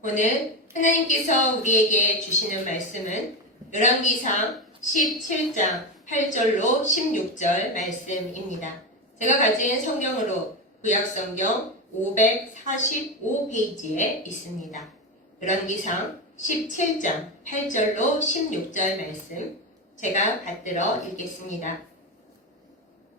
오늘 하나님께서 우리에게 주시는 말씀은 열왕기상 17장 8절로 16절 말씀입니다. 제가 가진 성경으로 구약성경 545페이지에 있습니다. 열왕기상 17장 8절로 16절 말씀 제가 받들어 읽겠습니다.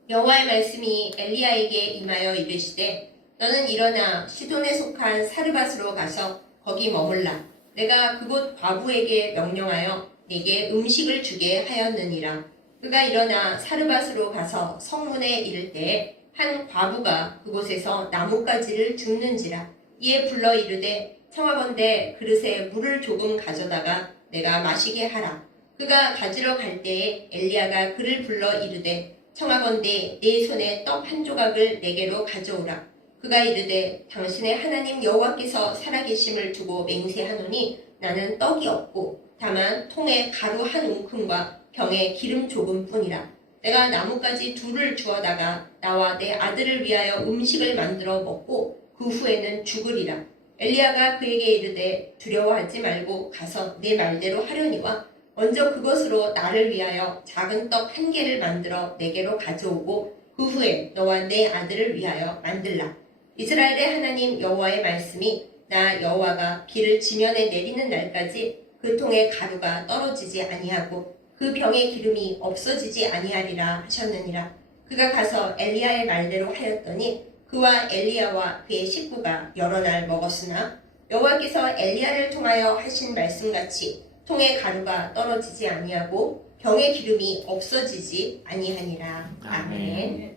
여호와의 말씀이 엘리야에게 임하여 이르시되 너는 일어나 시돈에 속한 사르밧으로 가서 거기 머물라. 내가 그곳 과부에게 명령하여 네게 음식을 주게 하였느니라. 그가 일어나 사르밧으로 가서 성문에 이를 때에 한 과부가 그곳에서 나뭇가지를 줍는지라. 이에 불러 이르되 청하건대 그릇에 물을 조금 가져다가 내가 마시게 하라. 그가 가지러 갈 때에 엘리야가 그를 불러 이르되 청하건대 내 손에 떡 한 조각을 내게로 가져오라. 그가 이르되 당신의 하나님 여호와께서 살아계심을 두고 맹세하노니 나는 떡이 없고 다만 통에 가루 한 움큼과 병에 기름 조금뿐이라. 내가 나뭇가지 둘을 주어다가 나와 내 아들을 위하여 음식을 만들어 먹고 그 후에는 죽으리라. 엘리야가 그에게 이르되 두려워하지 말고 가서 내 말대로 하려니와 먼저 그것으로 나를 위하여 작은 떡 한 개를 만들어 내게로 가져오고 그 후에 너와 내 아들을 위하여 만들라. 이스라엘의 하나님 여호와의 말씀이 나 여호와가 비를 지면에 내리는 날까지 그 통에 가루가 떨어지지 아니하고 그 병의 기름이 없어지지 아니하리라 하셨느니라. 그가 가서 엘리야의 말대로 하였더니 그와 엘리야와 그의 식구가 여러 날 먹었으나 여호와께서 엘리야를 통하여 하신 말씀같이 통에 가루가 떨어지지 아니하고 병의 기름이 없어지지 아니하니라. 아멘.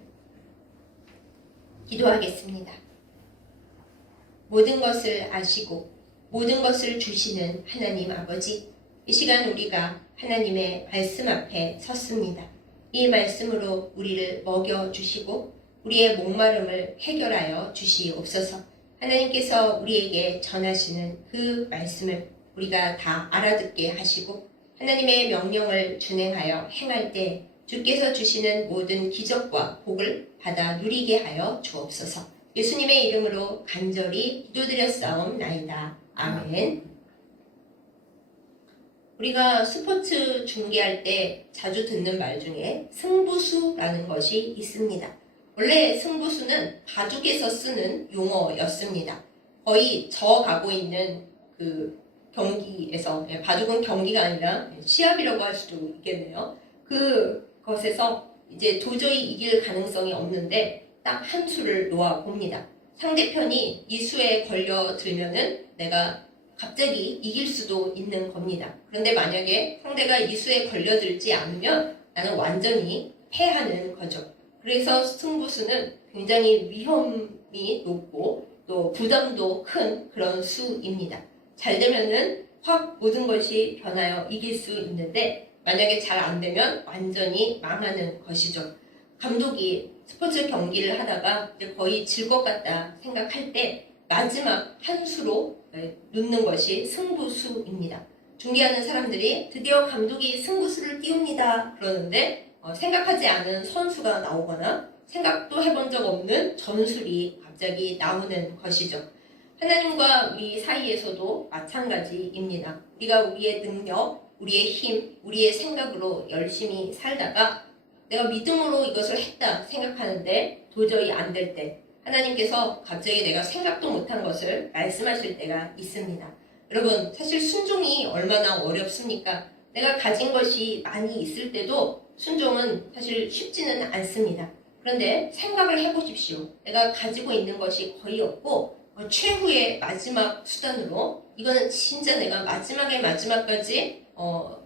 기도하겠습니다. 모든 것을 아시고 모든 것을 주시는 하나님 아버지, 이 시간 우리가 하나님의 말씀 앞에 섰습니다. 이 말씀으로 우리를 먹여주시고 우리의 목마름을 해결하여 주시옵소서. 하나님께서 우리에게 전하시는 그 말씀을 우리가 다 알아듣게 하시고 하나님의 명령을 준행하여 행할 때 주께서 주시는 모든 기적과 복을 받아 누리게 하여 주옵소서. 예수님의 이름으로 간절히 기도드렸사옵나이다. 아멘. 우리가 스포츠 중계할 때 자주 듣는 말 중에 승부수라는 것이 있습니다. 원래 승부수는 바둑에서 쓰는 용어였습니다. 거의 져가고 있는 그 경기에서, 바둑은 경기가 아니라 시합이라고 할 수도 있겠네요. 그것에서 이제 도저히 이길 가능성이 없는데 딱 한 수를 놓아 봅니다. 상대편이 이 수에 걸려들면은 내가 갑자기 이길 수도 있는 겁니다. 그런데 만약에 상대가 이 수에 걸려들지 않으면 나는 완전히 패하는 거죠. 그래서 승부수는 굉장히 위험이 높고 또 부담도 큰 그런 수입니다. 잘 되면은 확 모든 것이 변하여 이길 수 있는데 만약에 잘 안 되면 완전히 망하는 것이죠. 감독이 스포츠 경기를 하다가 이제 거의 질 것 같다 생각할 때 마지막 한 수로 놓는 것이 승부수입니다. 중계하는 사람들이 드디어 감독이 승부수를 띄웁니다 그러는데 생각하지 않은 선수가 나오거나 생각도 해본 적 없는 전술이 갑자기 나오는 것이죠. 하나님과 우리 사이에서도 마찬가지입니다. 우리가 우리의 능력, 우리의 힘, 우리의 생각으로 열심히 살다가 내가 믿음으로 이것을 했다 생각하는데 도저히 안 될 때 하나님께서 갑자기 내가 생각도 못한 것을 말씀하실 때가 있습니다. 여러분, 사실 순종이 얼마나 어렵습니까? 내가 가진 것이 많이 있을 때도 순종은 사실 쉽지는 않습니다. 그런데 생각을 해보십시오. 내가 가지고 있는 것이 거의 없고 최후의 마지막 수단으로 이거는 진짜 내가 마지막까지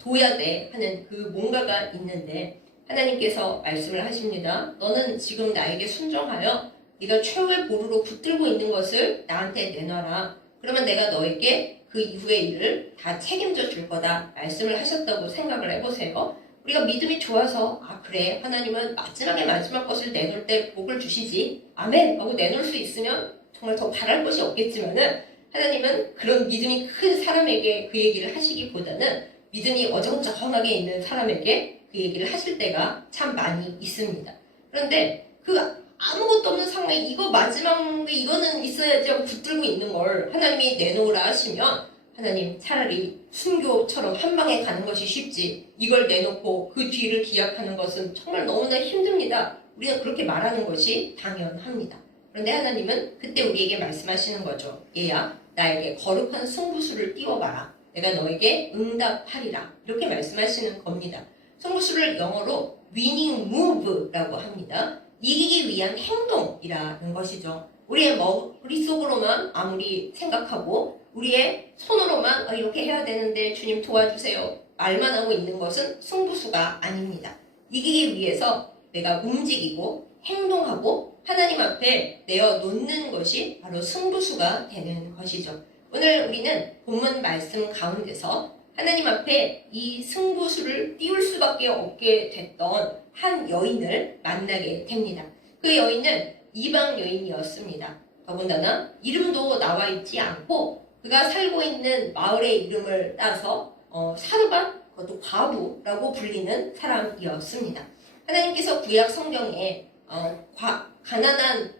둬야 돼 하는 그 뭔가가 있는데 하나님께서 말씀을 하십니다. 너는 지금 나에게 순종하여 네가 최후의 보루로 붙들고 있는 것을 나한테 내놔라. 그러면 내가 너에게 그 이후의 일을 다 책임져 줄 거다 말씀을 하셨다고 생각을 해보세요. 우리가 믿음이 좋아서 그래 하나님은 마지막 것을 내놓을 때 복을 주시지 아멘 하고 내놓을 수 있으면 정말 더 바랄 것이 없겠지만은 하나님은 그런 믿음이 큰 사람에게 그 얘기를 하시기보다는 믿음이 어정쩡하게 있는 사람에게 그 얘기를 하실 때가 참 많이 있습니다. 그런데 그 아무것도 없는 상황에 이거 마지막에 이거는 있어야지 하고 붙들고 있는 걸 하나님이 내놓으라 하시면 하나님 차라리 순교처럼 한 방에 가는 것이 쉽지 이걸 내놓고 그 뒤를 기약하는 것은 정말 너무나 힘듭니다. 우리가 그렇게 말하는 것이 당연합니다. 그런데 하나님은 그때 우리에게 말씀하시는 거죠. 얘야 나에게 거룩한 승부수를 띄워봐라. 내가 너에게 응답하리라. 이렇게 말씀하시는 겁니다. 승부수를 영어로 winning move라고 합니다. 이기기 위한 행동이라는 것이죠. 우리의 머릿속으로만 아무리 생각하고 우리의 손으로만 이렇게 해야 되는데 주님 도와주세요. 말만 하고 있는 것은 승부수가 아닙니다. 이기기 위해서 내가 움직이고 행동하고 하나님 앞에 내어놓는 것이 바로 승부수가 되는 것이죠. 오늘 우리는 본문 말씀 가운데서 하나님 앞에 이 승부수를 띄울 수밖에 없게 됐던 한 여인을 만나게 됩니다. 그 여인은 이방 여인이었습니다. 더군다나 이름도 나와 있지 않고 그가 살고 있는 마을의 이름을 따서 사르밧, 그것도 과부라고 불리는 사람이었습니다. 하나님께서 구약 성경에 가난한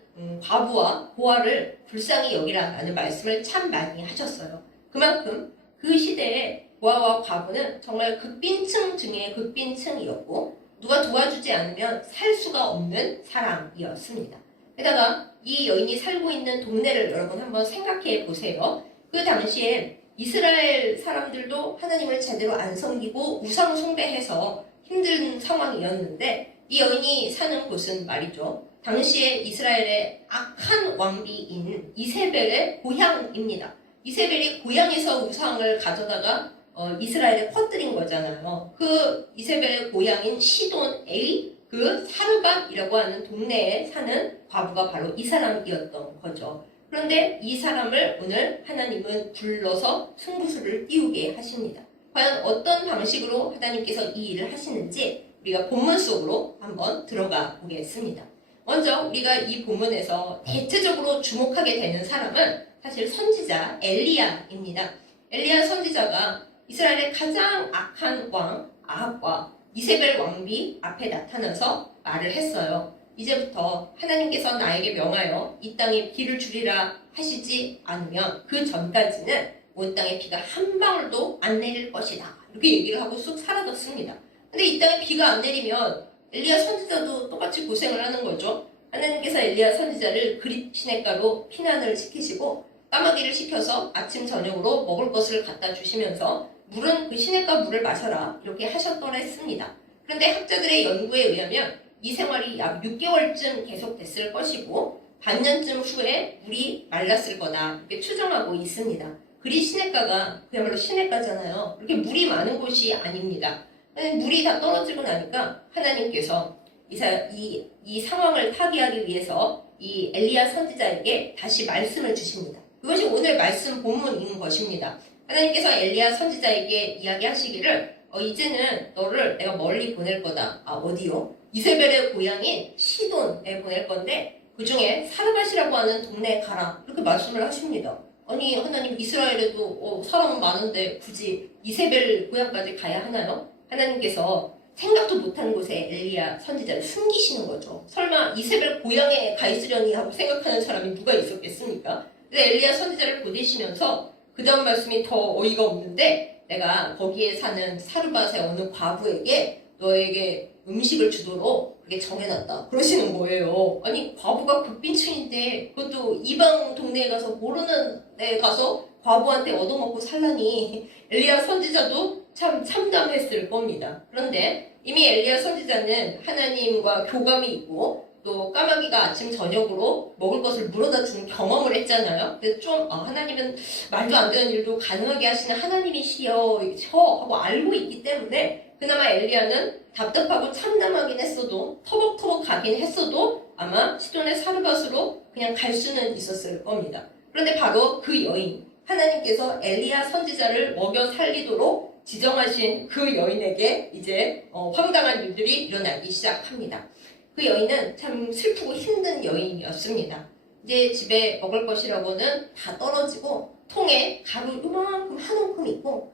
과부와 고아를 불쌍히 여기라는 말씀을 참 많이 하셨어요. 그만큼 그 시대에 고아와 과부는 정말 극빈층 중에 극빈층이었고 누가 도와주지 않으면 살 수가 없는 사람이었습니다. 게다가 이 여인이 살고 있는 동네를 여러분 한번 생각해 보세요. 그 당시에 이스라엘 사람들도 하나님을 제대로 안 섬기고 우상 숭배해서 힘든 상황이었는데 이 여인이 사는 곳은 말이죠. 당시에 이스라엘의 악한 왕비인 이세벨의 고향입니다. 이세벨이 고향에서 우상을 가져다가 이스라엘에 퍼뜨린 거잖아요. 그 이세벨의 고향인 시돈의 그 사르밧이라고 하는 동네에 사는 과부가 바로 이 사람이었던 거죠. 그런데 이 사람을 오늘 하나님은 불러서 승부수를 띄우게 하십니다. 과연 어떤 방식으로 하나님께서 이 일을 하시는지 우리가 본문 속으로 한번 들어가 보겠습니다. 먼저 우리가 이 본문에서 대체적으로 주목하게 되는 사람은 사실 선지자 엘리야입니다. 엘리야 선지자가 이스라엘의 가장 악한 왕 아합과 이세벨 왕비 앞에 나타나서 말을 했어요. 이제부터 하나님께서 나에게 명하여 이 땅에 비를 주리라 하시지 않으면 그 전까지는 온 땅에 비가 한 방울도 안 내릴 것이다. 이렇게 얘기를 하고 쑥 사라졌습니다. 근데 이 땅에 비가 안 내리면 엘리야 선지자도 똑같이 고생을 하는 거죠. 하나님께서 엘리야 선지자를 그릿 시냇가로 피난을 시키시고 까마귀를 시켜서 아침 저녁으로 먹을 것을 갖다 주시면서 물은 그 시냇가 물을 마셔라 이렇게 하셨더랬습니다. 그런데 학자들의 연구에 의하면 이 생활이 약 6개월쯤 계속됐을 것이고 반년쯤 후에 물이 말랐을 거다 이렇게 추정하고 있습니다. 그릿 시냇가가 그야말로 시냇가잖아요. 이렇게 물이 많은 곳이 아닙니다. 물이 다 떨어지고 나니까 하나님께서 이 상황을 타개하기 위해서 이 엘리야 선지자에게 다시 말씀을 주십니다. 그것이 오늘 말씀 본문인 것입니다. 하나님께서 엘리야 선지자에게 이야기하시기를 이제는 너를 내가 멀리 보낼 거다. 어디요? 이세벨의 고향인 시돈에 보낼 건데 그 중에 사르밧이라고 하는 동네에 가라. 이렇게 말씀을 하십니다. 아니 하나님 이스라엘에도 사람은 많은데 굳이 이세벨 고향까지 가야 하나요? 하나님께서 생각도 못한 곳에 엘리야 선지자를 숨기시는 거죠. 설마 이세벨 고향에 가 있으려니 하고 생각하는 사람이 누가 있었겠습니까? 근데 엘리야 선지자를 보내시면서 그 다음 말씀이 더 어이가 없는데 내가 거기에 사는 사르밧의 어느 과부에게 너에게 음식을 주도록 그게 정해놨다. 그러시는 거예요. 아니 과부가 극빈층인데 그것도 이방 동네에 가서 모르는 데 가서 과부한테 얻어먹고 살라니 엘리야 선지자도 참 참담했을 겁니다. 그런데 이미 엘리야 선지자는 하나님과 교감이 있고 또 까마귀가 아침 저녁으로 먹을 것을 물어다 주는 경험을 했잖아요. 근데 좀 하나님은 말도 안 되는 일도 가능하게 하시는 하나님이시여 하고 알고 있기 때문에 그나마 엘리야는 답답하고 참담하긴 했어도 터벅터벅 가긴 했어도 아마 시돈의 사르밧으로 그냥 갈 수는 있었을 겁니다. 그런데 바로 그 여인 하나님께서 엘리야 선지자를 먹여 살리도록 지정하신 그 여인에게 이제 황당한 일들이 일어나기 시작합니다. 그 여인은 참 슬프고 힘든 여인이었습니다. 이제 집에 먹을 것이라고는 다 떨어지고 통에 가루 요만큼 한 움큼 있고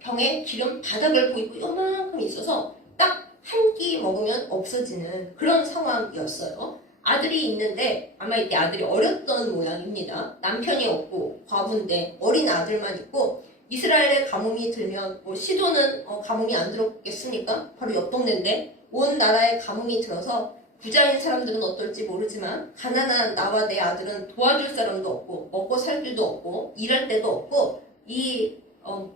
병에 기름 바닥을 보이고 요만큼 있어서 딱 한 끼 먹으면 없어지는 그런 상황이었어요. 아들이 있는데 아마 이때 아들이 어렸던 모양입니다. 남편이 없고 과부인데 어린 아들만 있고 이스라엘에 가뭄이 들면 뭐 시도는 가뭄이 안 들었겠습니까? 바로 옆 동네인데 온 나라에 가뭄이 들어서 부자인 사람들은 어떨지 모르지만 가난한 나와 내 아들은 도와줄 사람도 없고 먹고 살 데도 없고 일할 데도 없고 이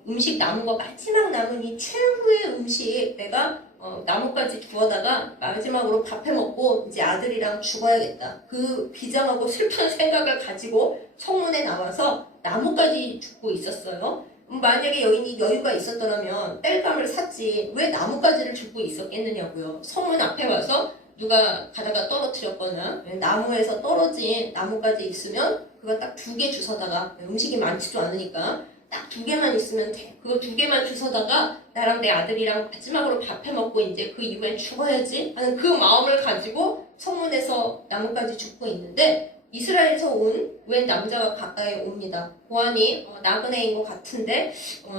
음식 남은 거 마지막 남은 이 최후의 음식 내가 나뭇가지 구워다가 마지막으로 밥해 먹고 이제 아들이랑 죽어야겠다. 그 비장하고 슬픈 생각을 가지고 성문에 나와서 나뭇가지 죽고 있었어요. 만약에 여인이 여유가 있었더라면 땔감을 샀지 왜 나뭇가지를 죽고 있었겠느냐고요. 성문 앞에 와서 누가 가다가 떨어뜨렸거나 나무에서 떨어진 나뭇가지 있으면 그거 딱 2개 주워다가 음식이 많지도 않으니까 딱 2개만 있으면 돼. 그거 2개만 주워다가 나랑 내 아들이랑 마지막으로 밥해 먹고 이제 그 이후엔 죽어야지 하는 그 마음을 가지고 성문에서 나뭇가지 죽고 있는데 이스라엘에서 온 웬 남자가 가까이 옵니다. 보안이 나그네인 것 같은데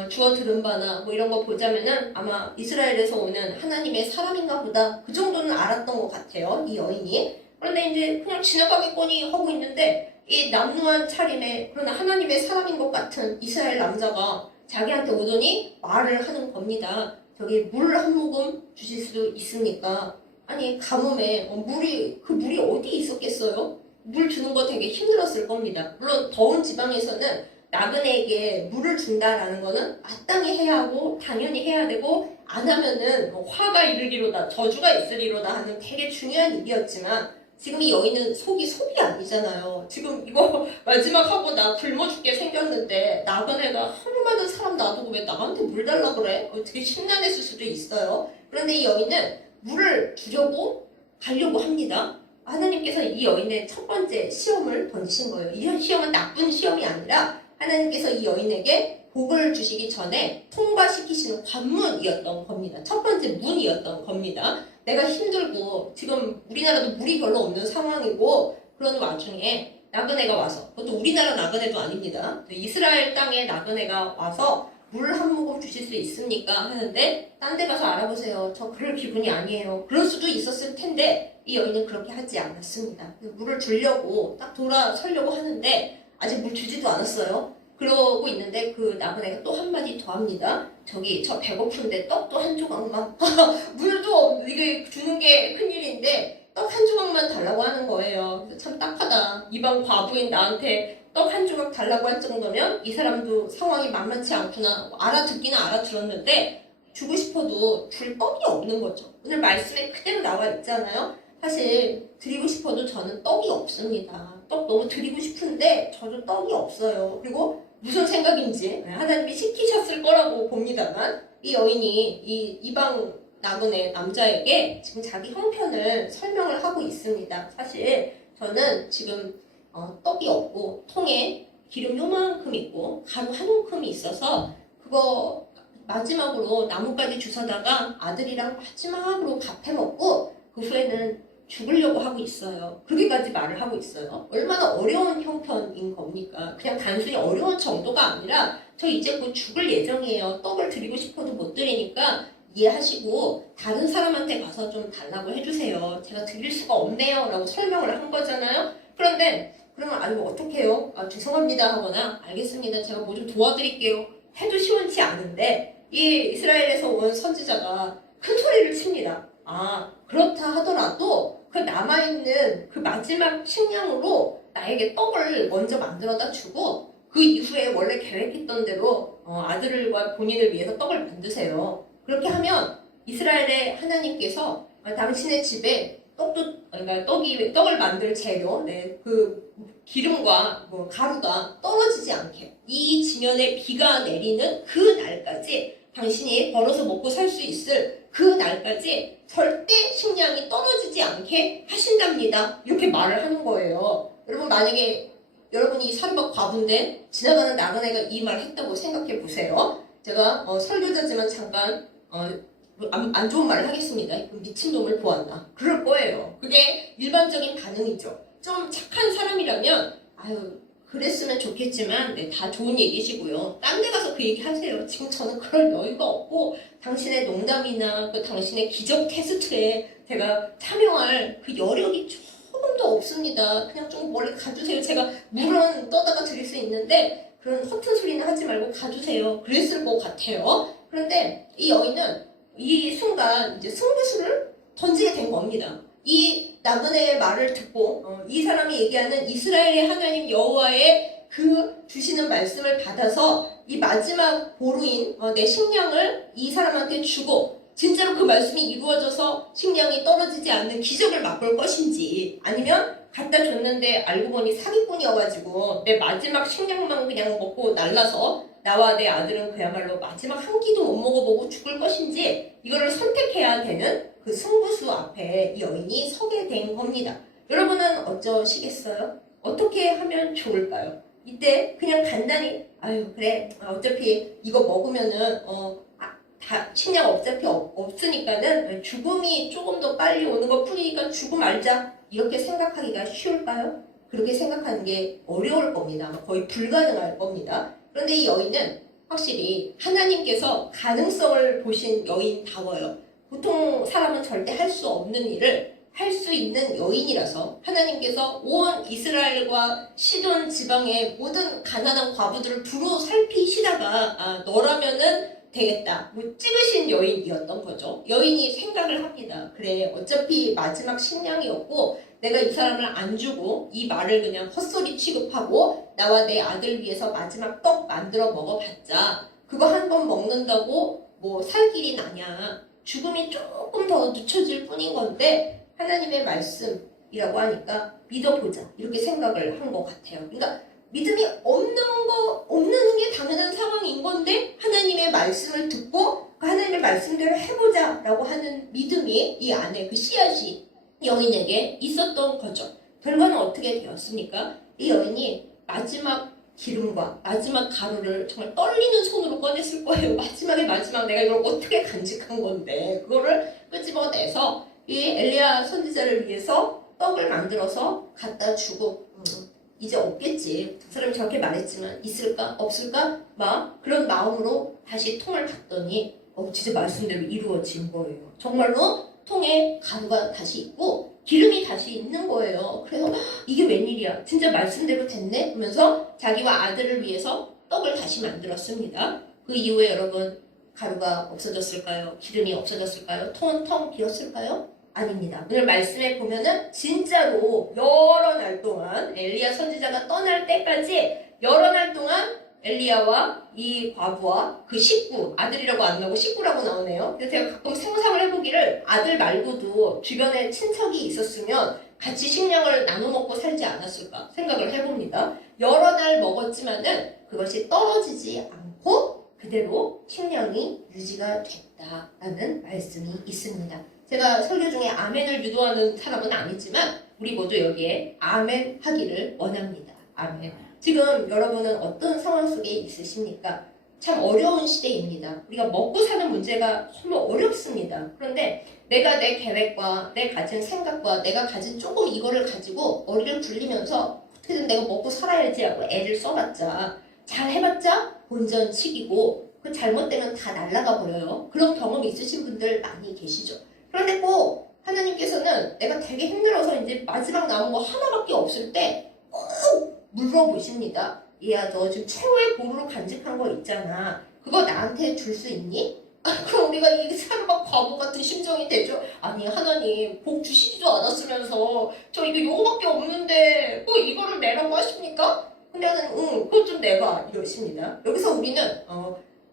주워 들은 바나 뭐 이런 거 보자면은 아마 이스라엘에서 오는 하나님의 사람인가 보다 그 정도는 알았던 것 같아요. 이 여인이. 그런데 이제 그냥 지나가겠거니 하고 있는데 이 남루한 차림에 그러나 하나님의 사람인 것 같은 이스라엘 남자가 자기한테 오더니 말을 하는 겁니다. 저기 물 한 모금 주실 수 있습니까? 아니 가뭄에 그 물이 어디 있었겠어요? 물 주는 거 되게 힘들었을 겁니다. 물론 더운 지방에서는 나그네에게 물을 준다라는 거는 마땅히 해야 하고 당연히 해야 되고 안 하면은 화가 이르기로다 저주가 있으리로다 하는 되게 중요한 일이었지만 지금 이 여인은 속이 아니잖아요. 지금 이거 마지막 하고 나 굶어 죽게 생겼는데 나그네가 하루 많은 사람 놔두고 왜 나한테 물 달라 그래? 되게 심란했을 수도 있어요. 그런데 이 여인은 물을 주려고 가려고 합니다. 하나님께서 이 여인의 첫 번째 시험을 던지신 거예요. 이 시험은 나쁜 시험이 아니라 하나님께서 이 여인에게 복을 주시기 전에 통과시키시는 관문이었던 겁니다. 첫 번째 문이었던 겁니다. 내가 힘들고 지금 우리나라도 물이 별로 없는 상황이고 그런 와중에 나그네가 와서 그것도 우리나라 나그네도 아닙니다. 이스라엘 땅에 나그네가 와서 물 한 모금 주실 수 있습니까? 하는데 딴 데 가서 알아보세요. 저 그럴 기분이 아니에요. 그럴 수도 있었을 텐데 이 여인은 그렇게 하지 않았습니다. 물을 주려고 딱 돌아서려고 하는데 아직 물 주지도 않았어요. 그러고 있는데 그 나그네가 또 한마디 더 합니다. 저기 저 배고픈데 떡도 한 조각만 물도 이게 주는 게 큰일인데 떡 한 조각만 달라고 하는 거예요. 참 딱하다. 이방 과부인 나한테 떡 한 조각 달라고 할 정도면 이 사람도 상황이 만만치 않구나. 알아듣기는 알아들었는데 주고 싶어도 줄 떡이 없는 거죠. 오늘 말씀에 그대로 나와 있잖아요. 사실 드리고 싶어도 저는 떡이 없습니다. 떡 너무 드리고 싶은데 저도 떡이 없어요. 그리고 무슨 생각인지 하나님이 시키셨을 거라고 봅니다만 이 여인이 이 이방 나그네 남자에게 지금 자기 형편을 설명을 하고 있습니다. 사실 저는 지금 떡이 없고 통에 기름 요만큼 있고 가루 한 움큼이 있어서 그거 마지막으로 나뭇가지 주워다가 아들이랑 마지막으로 밥해 먹고 그 후에는 죽으려고 하고 있어요. 그렇게까지 말을 하고 있어요. 얼마나 어려운 형편인 겁니까? 그냥 단순히 어려운 정도가 아니라 저 이제 곧 죽을 예정이에요. 떡을 드리고 싶어도 못 드리니까 이해하시고 다른 사람한테 가서 좀 달라고 해주세요. 제가 드릴 수가 없네요. 라고 설명을 한 거잖아요. 그런데 그러면 아니 뭐 어떡해요? 죄송합니다 하거나 알겠습니다. 제가 뭐 좀 도와드릴게요. 해도 시원치 않은데 이 이스라엘에서 온 선지자가 큰 소리를 칩니다. 그렇다 하더라도 그 남아있는 그 마지막 식량으로 나에게 떡을 먼저 만들어다 주고 그 이후에 원래 계획했던 대로 아들과 본인을 위해서 떡을 만드세요. 그렇게 하면 이스라엘의 하나님께서 당신의 집에 그러니까 떡을 만들 재료, 그 기름과 가루가 떨어지지 않게 이 지면에 비가 내리는 그 날까지 당신이 벌어서 먹고 살 수 있을 그 날까지 절대 식량이 떨어지지 않게 하신답니다. 이렇게 말을 하는 거예요. 여러분 만약에 여러분이 이 사르밧 과부인데 지나가는 나그네가 이 말 했다고 생각해 보세요. 제가 설교자지만 잠깐 안 좋은 말을 하겠습니다. 미친놈을 보았나. 그럴 거예요. 그게 일반적인 반응이죠. 좀 착한 사람이라면 그랬으면 좋겠지만 다 좋은 얘기시고요. 딴 데 가서 그 얘기 하세요. 지금 저는 그럴 여유가 없고 당신의 농담이나 당신의 기적 테스트에 제가 참여할 그 여력이 조금도 없습니다. 그냥 좀 멀리 가주세요. 제가 물은 떠다가 드릴 수 있는데 그런 허튼 소리는 하지 말고 가주세요. 그랬을 것 같아요. 그런데 이 여인은 이 순간 이제 승부수를 던지게 된 겁니다. 이 나그네의 말을 듣고 이 사람이 얘기하는 이스라엘의 하나님 여호와의 그 주시는 말씀을 받아서 이 마지막 보루인 내 식량을 이 사람한테 주고 진짜로 그 말씀이 이루어져서 식량이 떨어지지 않는 기적을 맛볼 것인지, 아니면 갖다 줬는데 알고 보니 사기꾼이어가지고 내 마지막 식량만 그냥 먹고 날라서 나와 내 아들은 그야말로 마지막 한 끼도 못 먹어보고 죽을 것인지, 이거를 선택해야 되는 그 승부수 앞에 이 여인이 서게 된 겁니다. 여러분은 어쩌시겠어요? 어떻게 하면 좋을까요? 이때 그냥 간단히 아유 그래 어차피 이거 먹으면은 다 식량 어차피 없으니까는 죽음이 조금 더 빨리 오는 거 뿐이니까 주고 말자, 이렇게 생각하기가 쉬울까요? 그렇게 생각하는 게 어려울 겁니다. 거의 불가능할 겁니다. 그런데 이 여인은 확실히 하나님께서 가능성을 보신 여인다워요. 보통 사람은 절대 할 수 없는 일을 할 수 있는 여인이라서 하나님께서 온 이스라엘과 시돈 지방의 모든 가난한 과부들을 두루 살피시다가 너라면은 되겠다 찍으신 여인이었던 거죠. 여인이 생각을 합니다. 그래 어차피 마지막 식량이었고 내가 이 사람을 안 주고 이 말을 그냥 헛소리 취급하고 나와 내 아들 위해서 마지막 떡 만들어 먹어봤자 그거 한 번 먹는다고 뭐 살 길이 나냐, 죽음이 조금 더 늦춰질 뿐인 건데 하나님의 말씀이라고 하니까 믿어보자, 이렇게 생각을 한 것 같아요. 그러니까 믿음이 없는 게 당연한 상황인 건데 하나님의 말씀을 듣고 그 하나님의 말씀대로 해보자 라고 하는 믿음이 이 안에 그 씨앗이 여인에게 있었던 거죠. 결과는 어떻게 되었습니까? 이 여인이 마지막 기름과 마지막 가루를 정말 떨리는 손으로 꺼냈을 거예요. 마지막 내가 이걸 어떻게 간직한 건데 그거를 끄집어내서 이 엘리야 선지자를 위해서 떡을 만들어서 갖다 주고 이제 없겠지. 그 사람이 저렇게 말했지만 있을까? 없을까? 막 그런 마음으로 다시 통을 봤더니 진짜 말씀대로 이루어진 거예요. 정말로 통에 가루가 다시 있고 기름이 다시 있는 거예요. 그래서 이게 웬일이야? 진짜 말씀대로 됐네? 하면서 자기와 아들을 위해서 떡을 다시 만들었습니다. 그 이후에 여러분 가루가 없어졌을까요? 기름이 없어졌을까요? 통은 텅 비었을까요? 아닙니다. 오늘 말씀에 보면은 진짜로 여러 날 동안 엘리야 선지자가 떠날 때까지 여러 날 동안 엘리야와 이 과부와 그 식구, 아들이라고 안 나오고 식구라고 나오네요. 그래서 제가 가끔 상상을 해보기를 아들 말고도 주변에 친척이 있었으면 같이 식량을 나눠 먹고 살지 않았을까 생각을 해봅니다. 여러 날 먹었지만은 그것이 떨어지지 않고 그대로 식량이 유지가 됐다라는 말씀이 있습니다. 제가 설교 중에 아멘을 유도하는 사람은 아니지만 우리 모두 여기에 아멘 하기를 원합니다. 아멘. 지금 여러분은 어떤 상황 속에 있으십니까? 참 어려운 시대입니다. 우리가 먹고 사는 문제가 정말 어렵습니다. 그런데 내가 내 계획과 내 가진 생각과 내가 가진 조금 이거를 가지고 머리를 굴리면서 어떻게든 내가 먹고 살아야지 하고 애를 써봤자 잘 해봤자 본전치기고 그 잘못되면 다 날아가 버려요. 그런 경험 있으신 분들 많이 계시죠. 그런데 꼭 하나님께서는 내가 되게 힘들어서 이제 마지막 남은 거 하나밖에 없을 때 꼭 물어보십니다. 얘야 너 지금 최후의 보루로 간직한 거 있잖아. 그거 나한테 줄 수 있니? 그럼 우리가 이 사람과 과부 같은 심정이 되죠. 아니 하나님 복 주시지도 않았으면서 저 이거 요거밖에 없는데 뭐 이거를 내라고 하십니까? 근데 하나님 그거 좀 내봐 이러십니다. 여기서 우리는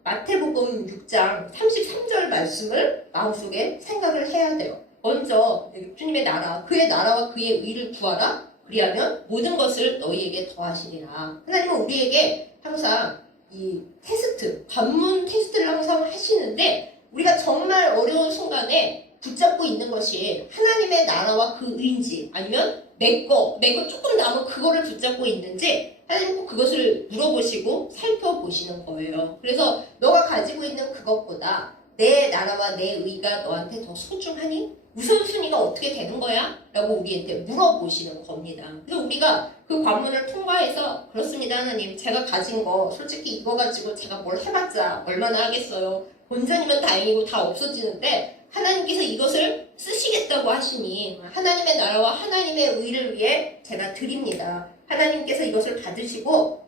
마태복음 6장 33절 말씀을 마음속에 생각을 해야 돼요. 먼저 주님의 나라, 그의 나라와 그의 의를 구하라. 그리하면 모든 것을 너희에게 더하시리라. 하나님은 우리에게 항상 이 테스트, 관문 테스트를 항상 하시는데 우리가 정말 어려운 순간에 붙잡고 있는 것이 하나님의 나라와 그 의인지 아니면 내 거 조금 남은 그거를 붙잡고 있는지 하나님 꼭 그것을 물어보시고 살펴보시는 거예요. 그래서 너가 가지고 있는 그것보다 내 나라와 내 의가 너한테 더 소중하니? 우선순위가 어떻게 되는 거야? 라고 우리한테 물어보시는 겁니다. 그래서 우리가 그 관문을 통과해서 그렇습니다 하나님 제가 가진 거 솔직히 이거 가지고 제가 뭘 해봤자 얼마나 하겠어요. 본전이면 다행이고 다 없어지는데 하나님께서 이것을 쓰시겠다고 하시니 하나님의 나라와 하나님의 의를 위해 제가 드립니다. 하나님께서 이것을 받으시고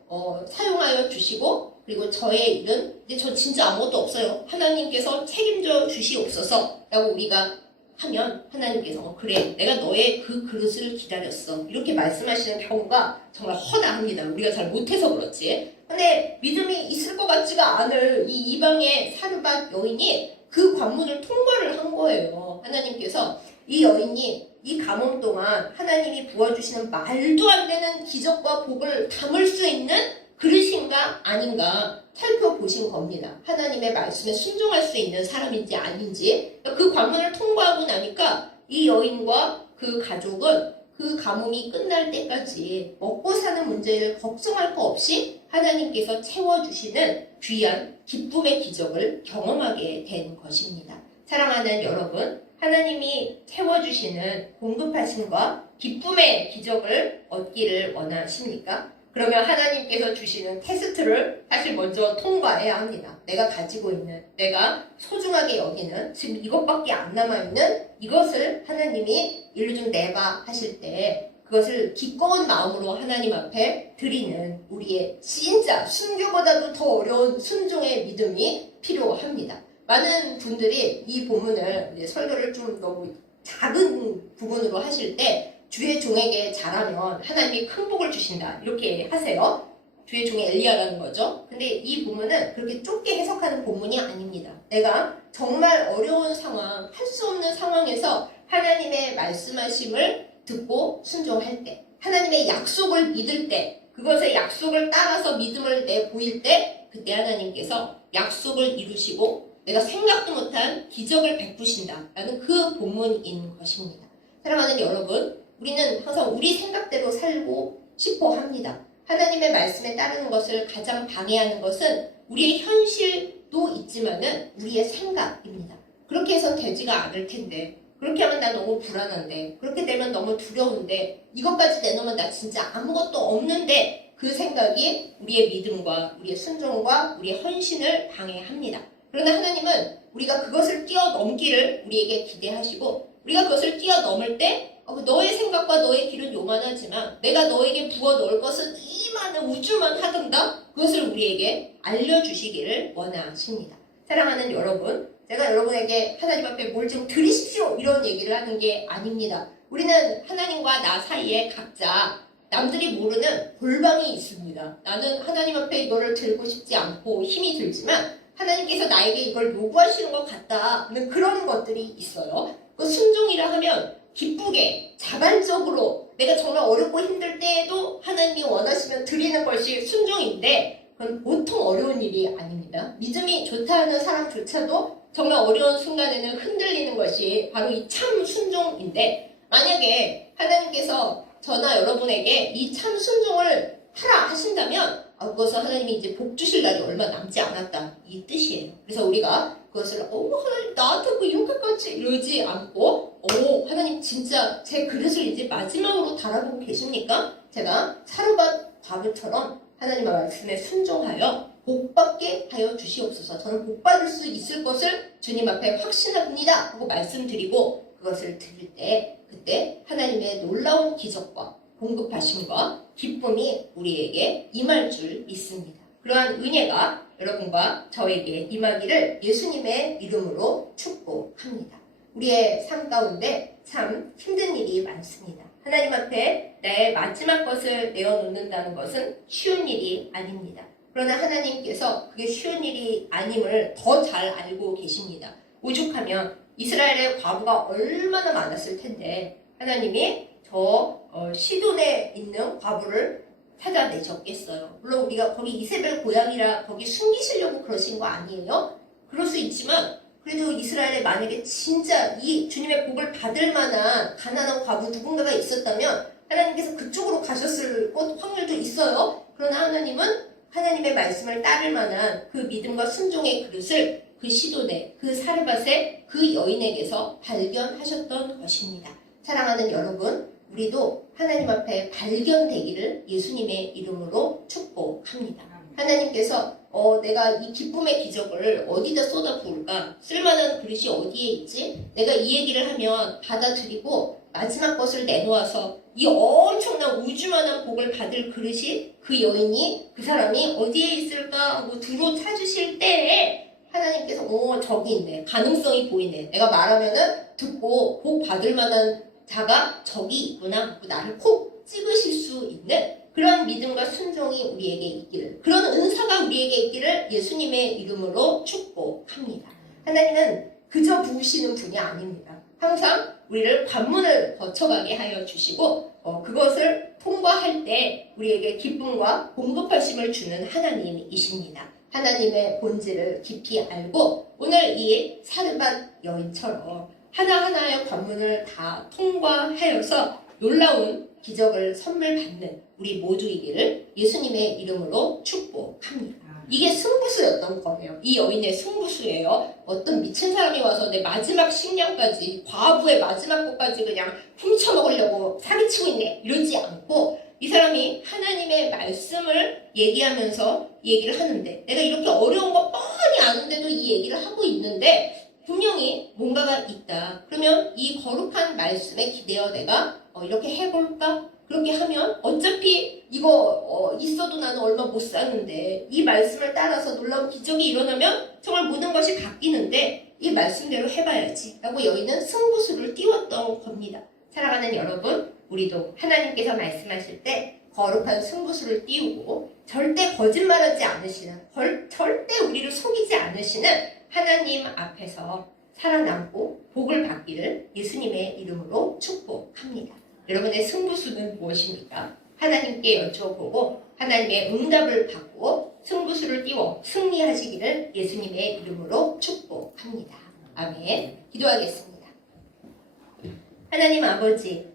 사용하여 주시고 그리고 저의 일은 이제 저 진짜 아무것도 없어요. 하나님께서 책임져 주시옵소서 라고 우리가 하면 하나님께서 그래 내가 너의 그 그릇을 기다렸어 이렇게 말씀하시는 경우가 정말 허다합니다. 우리가 잘 못해서 그렇지. 근데 믿음이 있을 것 같지가 않을 이 이방의 사르밧 여인이 그 관문을 통과를 한 거예요. 하나님께서 이 여인이 이 가뭄 동안 하나님이 부어주시는 말도 안 되는 기적과 복을 담을 수 있는 그릇인가 아닌가 살펴보신 겁니다. 하나님의 말씀에 순종할 수 있는 사람인지 아닌지. 그 관문을 통과하고 나니까 이 여인과 그 가족은 그 가뭄이 끝날 때까지 먹고 사는 문제를 걱정할 거 없이 하나님께서 채워주시는 귀한 기쁨의 기적을 경험하게 된 것입니다. 사랑하는 여러분, 하나님이 채워주시는 공급하심과 기쁨의 기적을 얻기를 원하십니까? 그러면 하나님께서 주시는 테스트를 사실 먼저 통과해야 합니다. 내가 가지고 있는, 내가 소중하게 여기는 지금 이것밖에 안 남아있는 이것을 하나님이 일로 좀 내봐 하실 때 그것을 기꺼운 마음으로 하나님 앞에 드리는 우리의 진짜 순교보다도 더 어려운 순종의 믿음이 필요합니다. 많은 분들이 이 본문을 설교를 좀 너무 작은 부분으로 하실 때 주의 종에게 잘하면 하나님이 큰 복을 주신다 이렇게 하세요. 주의 종이 엘리야라는 거죠. 근데 이 본문은 그렇게 좁게 해석하는 본문이 아닙니다. 내가 정말 어려운 상황, 할 수 없는 상황에서 하나님의 말씀하심을 듣고 순종할 때, 하나님의 약속을 믿을 때, 그것의 약속을 따라서 믿음을 내보일 때 그때 하나님께서 약속을 이루시고 내가 생각도 못한 기적을 베푸신다라는 그 본문인 것입니다. 사랑하는 여러분, 우리는 항상 우리 생각대로 살고 싶어 합니다. 하나님의 말씀에 따르는 것을 가장 방해하는 것은 우리의 현실도 있지만은 우리의 생각입니다. 그렇게 해서 되지가 않을 텐데, 그렇게 하면 나 너무 불안한데, 그렇게 되면 너무 두려운데, 이것까지 내놓으면 나 진짜 아무것도 없는데, 그 생각이 우리의 믿음과 우리의 순종과 우리의 헌신을 방해합니다. 그러나 하나님은 우리가 그것을 뛰어넘기를 우리에게 기대하시고 우리가 그것을 뛰어넘을 때 너의 생각과 너의 길은 요만하지만 내가 너에게 부어 넣을 것은 이 많은 우주만 하던가 그것을 우리에게 알려주시기를 원하십니다. 사랑하는 여러분, 제가 여러분에게 하나님 앞에 뭘 좀 드리십시오 이런 얘기를 하는 게 아닙니다. 우리는 하나님과 나 사이에 각자 남들이 모르는 골방이 있습니다. 나는 하나님 앞에 이거를 들고 싶지 않고 힘이 들지만 하나님께서 나에게 이걸 요구하시는 것 같다는 그런 것들이 있어요. 그 순종이라 하면 기쁘게 자발적으로 내가 정말 어렵고 힘들 때에도 하나님이 원하시면 드리는 것이 순종인데 그건 보통 어려운 일이 아닙니다. 믿음이 좋다 하는 사람조차도 정말 어려운 순간에는 흔들리는 것이 바로 이 참 순종인데 만약에 하나님께서 저나 여러분에게 이 참 순종을 하라 하신다면 그것은 하나님이 이제 복 주실 날이 얼마 남지 않았다 이 뜻이에요. 그래서 우리가 그것을 하나님 나한테 뭐 이렇게까지 이러지 않고 하나님 진짜 제 그릇을 이제 마지막으로 달아보고 계십니까? 제가 사르밧 과부처럼 하나님의 말씀에 순종하여 복받게 하여 주시옵소서. 저는 복받을 수 있을 것을 주님 앞에 확신합니다 하고 말씀드리고 그것을 드릴 때 그때 하나님의 놀라운 기적과 공급하심과 기쁨이 우리에게 임할 줄 믿습니다. 그러한 은혜가 여러분과 저에게 임하기를 예수님의 이름으로 축복합니다. 우리의 삶 가운데 참 힘든 일이 많습니다. 하나님 앞에 내 마지막 것을 내어놓는다는 것은 쉬운 일이 아닙니다. 그러나 하나님께서 그게 쉬운 일이 아님을 더 잘 알고 계십니다. 오죽하면 이스라엘의 과부가 얼마나 많았을 텐데 하나님이 저 시돈에 있는 과부를 찾아내셨겠어요. 물론 우리가 거기 이세벨 고향이라 거기 숨기시려고 그러신 거 아니에요? 그럴 수 있지만 그래도 이스라엘에 만약에 진짜 이 주님의 복을 받을 만한 가난한 과부 누군가가 있었다면 하나님께서 그쪽으로 가셨을 확률도 있어요. 그러나 하나님은 하나님의 말씀을 따를 만한 그 믿음과 순종의 그릇을 그 시돈에, 그 사르밧의 그 여인에게서 발견하셨던 것입니다. 사랑하는 여러분, 우리도 하나님 앞에 발견되기를 예수님의 이름으로 축복합니다. 하나님께서 내가 이 기쁨의 기적을 어디다 쏟아부을까? 쓸만한 그릇이 어디에 있지? 내가 이 얘기를 하면 받아들이고 마지막 것을 내놓아서 이 엄청난 우주만한 복을 받을 그릇이 그 여인이 그 사람이 어디에 있을까 하고 두루 찾으실 때에 하나님께서 저기 있네. 가능성이 보이네. 내가 말하면은 듣고 복 받을 만한 자가 저기 있구나 하고 나를 콕 찍으실 수 있는 그런 믿음과 순종이 우리에게 있기를, 그런 은사가 우리에게 있기를 예수님의 이름으로 축복합니다. 하나님은 그저 부으시는 분이 아닙니다. 항상 우리를 관문을 거쳐가게 하여 주시고 그것을 통과할 때 우리에게 기쁨과 공급하심을 주는 하나님이십니다. 하나님의 본질을 깊이 알고 오늘 이 사르밧 여인처럼 하나하나의 관문을 다 통과하여서 놀라운 기적을 선물 받는 우리 모두이기를 예수님의 이름으로 축복합니다. 이게 승부수였던 거예요. 이 여인의 승부수예요. 어떤 미친 사람이 와서 내 마지막 식량까지, 과부의 마지막 것까지 그냥 훔쳐먹으려고 사기치고 있네 이러지 않고 이 사람이 하나님의 말씀을 얘기하면서 얘기를 하는데, 내가 이렇게 어려운 거 뻔히 아는데도 이 얘기를 하고 있는데 분명히 뭔가가 있다. 그러면 이 거룩한 말씀에 기대어 내가 이렇게 해볼까? 그렇게 하면 어차피 이거 있어도 나는 얼마 못 사는데 이 말씀을 따라서 놀라운 기적이 일어나면 정말 모든 것이 바뀌는데 이 말씀대로 해봐야지 라고 여인은 승부수를 띄웠던 겁니다. 사랑하는 여러분, 우리도 하나님께서 말씀하실 때 거룩한 승부수를 띄우고 절대 거짓말하지 않으시는, 절대 우리를 속이지 않으시는 하나님 앞에서 살아남고 복을 받기를 예수님의 이름으로 축복합니다. 여러분의 승부수는 무엇입니까? 하나님께 여쭤보고 하나님의 응답을 받고 승부수를 띄워 승리하시기를 예수님의 이름으로 축복합니다. 아멘. 기도하겠습니다. 하나님 아버지,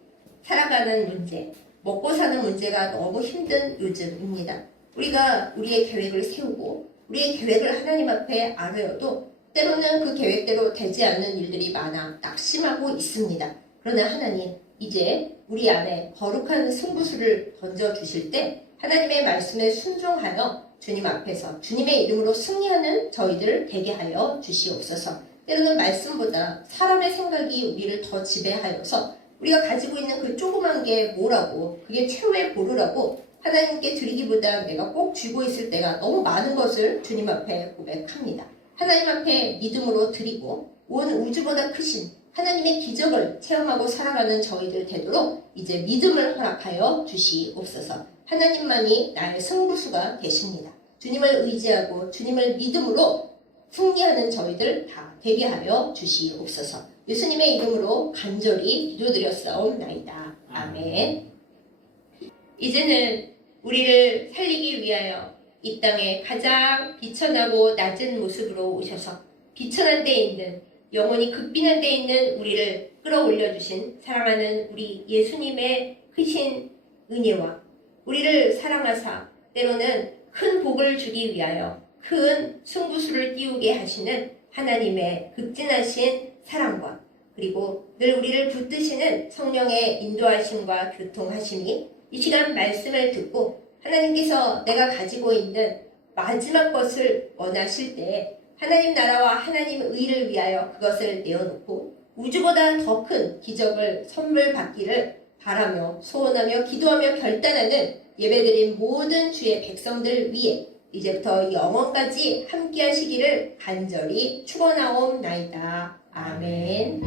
살아가는 문제, 먹고 사는 문제가 너무 힘든 요즘입니다. 우리가 우리의 계획을 세우고 우리의 계획을 하나님 앞에 아뢰어도 때로는 그 계획대로 되지 않는 일들이 많아 낙심하고 있습니다. 그러나 하나님, 이제 우리 안에 거룩한 승부수를 던져주실 때 하나님의 말씀에 순종하여 주님 앞에서 주님의 이름으로 승리하는 저희들 되게 하여 주시옵소서. 때로는 말씀보다 사람의 생각이 우리를 더 지배하여서 우리가 가지고 있는 그 조그만 게 뭐라고, 그게 최후의 보루라고 하나님께 드리기보다 내가 꼭 쥐고 있을 때가 너무 많은 것을 주님 앞에 고백합니다. 하나님 앞에 믿음으로 드리고 온 우주보다 크신 하나님의 기적을 체험하고 살아가는 저희들 되도록 이제 믿음을 허락하여 주시옵소서. 하나님만이 나의 승부수가 되십니다. 주님을 의지하고 주님을 믿음으로 승리하는 저희들 다 되게 하여 주시옵소서. 예수님의 이름으로 간절히 기도드렸사옵나이다. 아멘. 이제는 우리를 살리기 위하여 이 땅에 가장 비천하고 낮은 모습으로 오셔서 비천한 데 있는, 영혼이 극빈한 데 있는 우리를 끌어올려 주신 사랑하는 우리 예수님의 크신 은혜와 우리를 사랑하사 때로는 큰 복을 주기 위하여 큰 승부수를 띄우게 하시는 하나님의 극진하신 사랑과 그리고 늘 우리를 붙드시는 성령의 인도하심과 교통하심이 이 시간 말씀을 듣고 하나님께서 내가 가지고 있는 마지막 것을 원하실 때 하나님 나라와 하나님 의를 위하여 그것을 내어놓고 우주보다 더 큰 기적을 선물 받기를 바라며 소원하며 기도하며 결단하는 예배드린 모든 주의 백성들 위해 이제부터 영원까지 함께 하시기를 간절히 축원하옵나이다. 아멘.